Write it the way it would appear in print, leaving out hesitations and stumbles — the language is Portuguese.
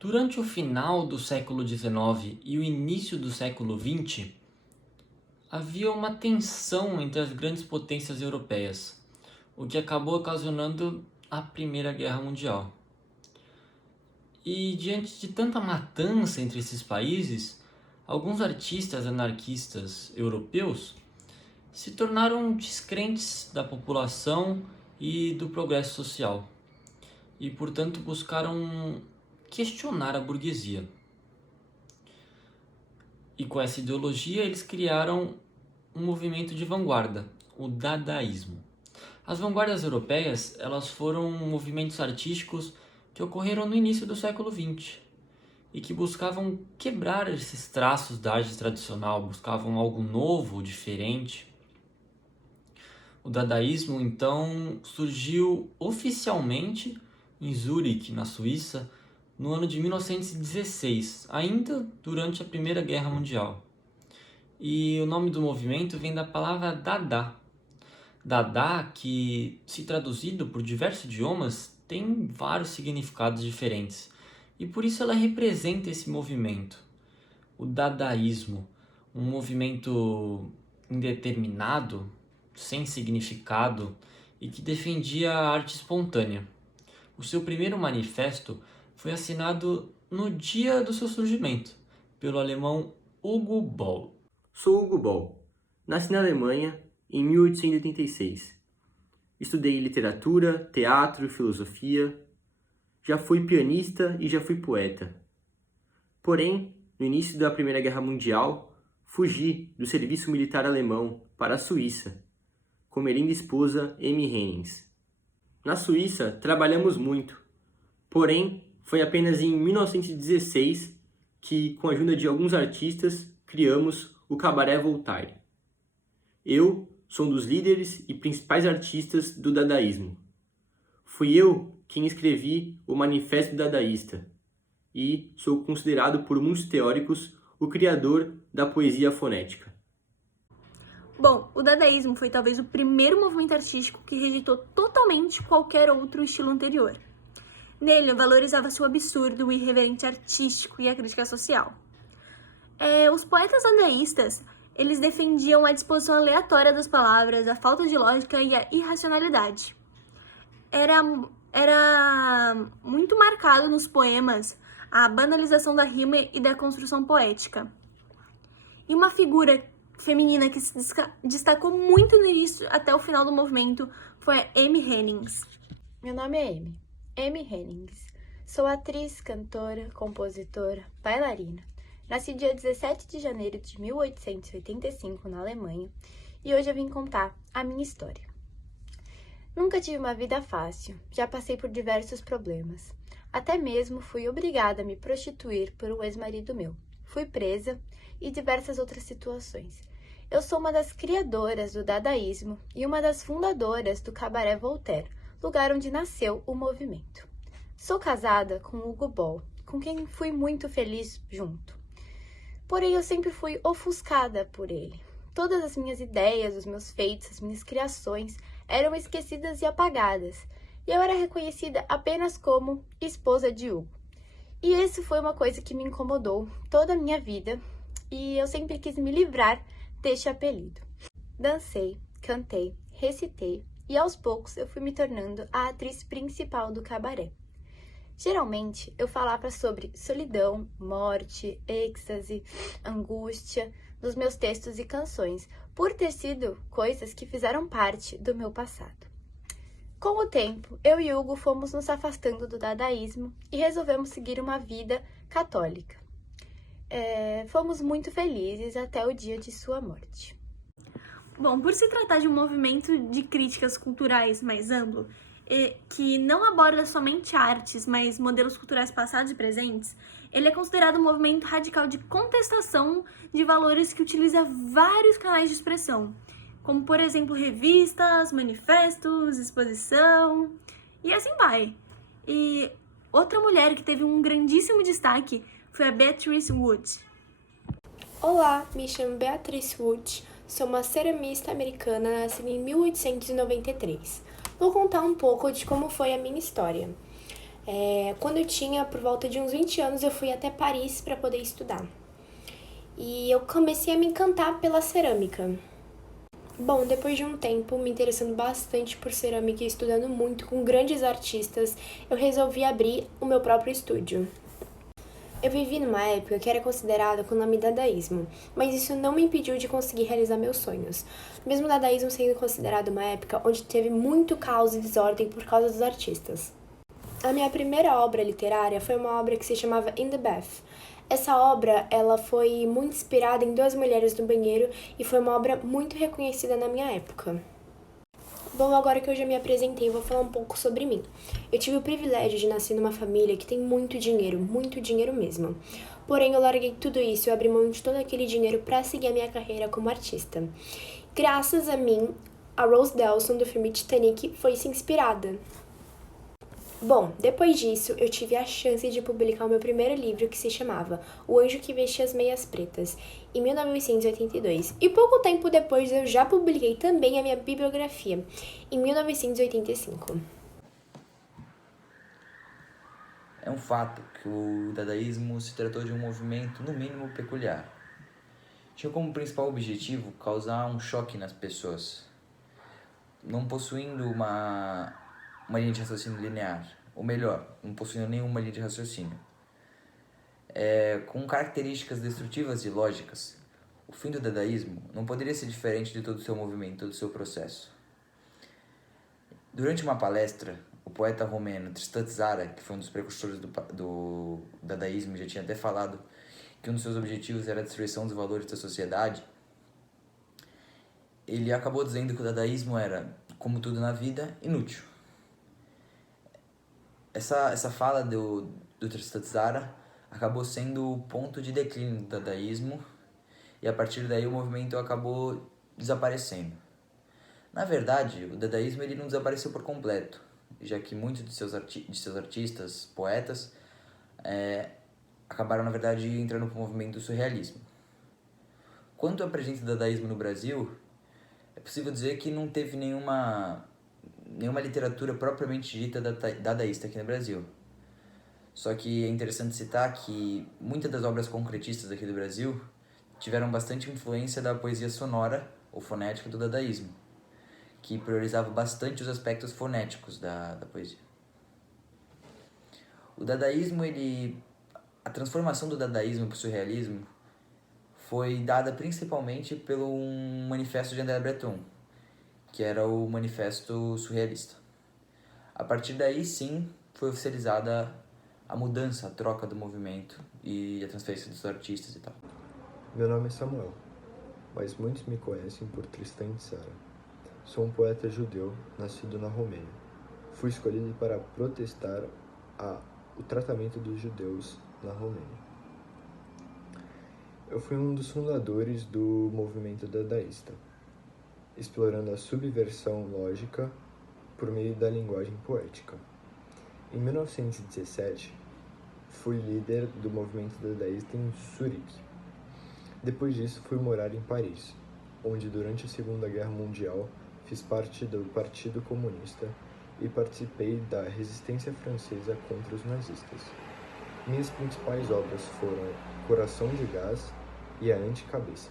Durante o final do século XIX e o início do século XX, havia uma tensão entre as grandes potências europeias, o que acabou ocasionando a Primeira Guerra Mundial. E diante de tanta matança entre esses países, alguns artistas anarquistas europeus se tornaram descrentes da população e do progresso social, e portanto buscaram questionar a burguesia. E com essa ideologia eles criaram um movimento de vanguarda, o dadaísmo. As vanguardas europeias, elas foram movimentos artísticos que ocorreram no início do século XX e que buscavam quebrar esses traços da arte tradicional, buscavam algo novo, diferente. O dadaísmo, então, surgiu oficialmente em Zurique, na Suíça, no ano de 1916, ainda durante a Primeira Guerra Mundial. E o nome do movimento vem da palavra Dada. Dada, que, se traduzido por diversos idiomas, tem vários significados diferentes. E por isso ela representa esse movimento, o dadaísmo, um movimento indeterminado, sem significado e que defendia a arte espontânea. O seu primeiro manifesto foi assinado no dia do seu surgimento, pelo alemão Hugo Boll. Sou Hugo Boll. Nasci na Alemanha em 1886. Estudei literatura, teatro e filosofia. Já fui pianista e já fui poeta. Porém, no início da Primeira Guerra Mundial, fugi do serviço militar alemão para a Suíça, com minha linda esposa Amy Hennings. Na Suíça, trabalhamos muito. Porém, foi apenas em 1916 que, com a ajuda de alguns artistas, criamos o Cabaret Voltaire. Eu sou um dos líderes e principais artistas do dadaísmo. Fui eu quem escrevi o Manifesto Dadaísta e sou considerado por muitos teóricos o criador da poesia fonética. Bom, o dadaísmo foi talvez o primeiro movimento artístico que rejeitou totalmente qualquer outro estilo anterior. Nele, valorizava-se o absurdo, o irreverente artístico e a crítica social. Os poetas dadaístas, eles defendiam a disposição aleatória das palavras, a falta de lógica e a irracionalidade. Era muito marcado nos poemas a banalização da rima e da construção poética. E uma figura feminina que se destacou muito no início até o final do movimento foi a Amy Hennings. Meu nome é Amy Hennings. Sou atriz, cantora, compositora, bailarina. Nasci dia 17 de janeiro de 1885 na Alemanha e hoje eu vim contar a minha história. Nunca tive uma vida fácil, já passei por diversos problemas. Até mesmo fui obrigada a me prostituir por um ex-marido meu. Fui presa e diversas outras situações. Eu sou uma das criadoras do dadaísmo e uma das fundadoras do Cabaret Voltaire, lugar onde nasceu o movimento. Sou casada com Hugo Boll, com quem fui muito feliz junto. Porém, eu sempre fui ofuscada por ele. Todas as minhas ideias, os meus feitos, as minhas criações eram esquecidas e apagadas, e eu era reconhecida apenas como esposa de Hugo. E isso foi uma coisa que me incomodou toda a minha vida, e eu sempre quis me livrar deste apelido. Dancei, cantei, recitei, e aos poucos eu fui me tornando a atriz principal do cabaré. Geralmente, eu falava sobre solidão, morte, êxtase, angústia nos meus textos e canções, por ter sido coisas que fizeram parte do meu passado. Com o tempo, eu e Hugo fomos nos afastando do dadaísmo e resolvemos seguir uma vida católica. Fomos muito felizes até o dia de sua morte. Bom, por se tratar de um movimento de críticas culturais mais amplo, que não aborda somente artes, mas modelos culturais passados e presentes, ele é considerado um movimento radical de contestação de valores que utiliza vários canais de expressão, como, por exemplo, revistas, manifestos, exposição, e assim vai. E outra mulher que teve um grandíssimo destaque foi a Beatrice Wood. Olá, me chamo Beatrice Wood, sou uma ceramista americana nascida em 1893. Vou contar um pouco de como foi a minha história. Quando eu tinha por volta de uns 20 anos, eu fui até Paris para poder estudar. E eu comecei a me encantar pela cerâmica. Bom, depois de um tempo me interessando bastante por cerâmica e estudando muito com grandes artistas, eu resolvi abrir o meu próprio estúdio. Eu vivi numa época que era considerada com o nome dadaísmo, mas isso não me impediu de conseguir realizar meus sonhos. Mesmo o dadaísmo sendo considerado uma época onde teve muito caos e desordem por causa dos artistas. A minha primeira obra literária foi uma obra que se chamava In the Bath. Essa obra, ela foi muito inspirada em duas mulheres no banheiro e foi uma obra muito reconhecida na minha época. Bom, agora que eu já me apresentei, vou falar um pouco sobre mim. Eu tive o privilégio de nascer numa família que tem muito dinheiro mesmo. Porém, eu larguei tudo isso e abri mão de todo aquele dinheiro para seguir a minha carreira como artista. Graças a mim, a Rose Dawson do filme Titanic foi se inspirada. Bom, depois disso, eu tive a chance de publicar o meu primeiro livro, que se chamava O Anjo que Vestia as Meias Pretas, em 1982. E pouco tempo depois, eu já publiquei também a minha bibliografia, em 1985. É um fato que o dadaísmo se tratou de um movimento, no mínimo, peculiar. Tinha como principal objetivo causar um choque nas pessoas, não possuindo uma linha de raciocínio linear, ou melhor, não possuindo nenhuma linha de raciocínio. Com características destrutivas e lógicas, o fim do dadaísmo não poderia ser diferente de todo o seu movimento, todo o seu processo. Durante uma palestra, o poeta romeno Tristan Tzara, que foi um dos precursores do dadaísmo, já tinha até falado que um dos seus objetivos era a destruição dos valores da sociedade. Ele acabou dizendo que o dadaísmo era, como tudo na vida, inútil. Essa fala do Tristan Tzara acabou sendo o ponto de declínio do dadaísmo, e a partir daí o movimento acabou desaparecendo. Na verdade, o dadaísmo ele não desapareceu por completo, já que muitos de seus artistas, poetas, acabaram, na verdade, entrando para o movimento do surrealismo. Quanto à presença do dadaísmo no Brasil, é possível dizer que não teve nenhuma literatura propriamente dita dadaísta aqui no Brasil. Só que é interessante citar que muitas das obras concretistas aqui do Brasil tiveram bastante influência da poesia sonora ou fonética do dadaísmo, que priorizava bastante os aspectos fonéticos da poesia. O dadaísmo, a transformação do dadaísmo para o surrealismo foi dada principalmente pelo um manifesto de André Breton, que era o Manifesto Surrealista. A partir daí, sim, foi oficializada a mudança, a troca do movimento e a transferência dos artistas e tal. Meu nome é Samuel, mas muitos me conhecem por Tristan Tzara. Sou um poeta judeu, nascido na Romênia. Fui escolhido para protestar o tratamento dos judeus na Romênia. Eu fui um dos fundadores do movimento dadaísta, explorando a subversão lógica por meio da linguagem poética. Em 1917, fui líder do movimento dadaísta em Zurique. Depois disso, fui morar em Paris, onde durante a Segunda Guerra Mundial fiz parte do Partido Comunista e participei da resistência francesa contra os nazistas. Minhas principais obras foram Coração de Gás e A Anticabeça.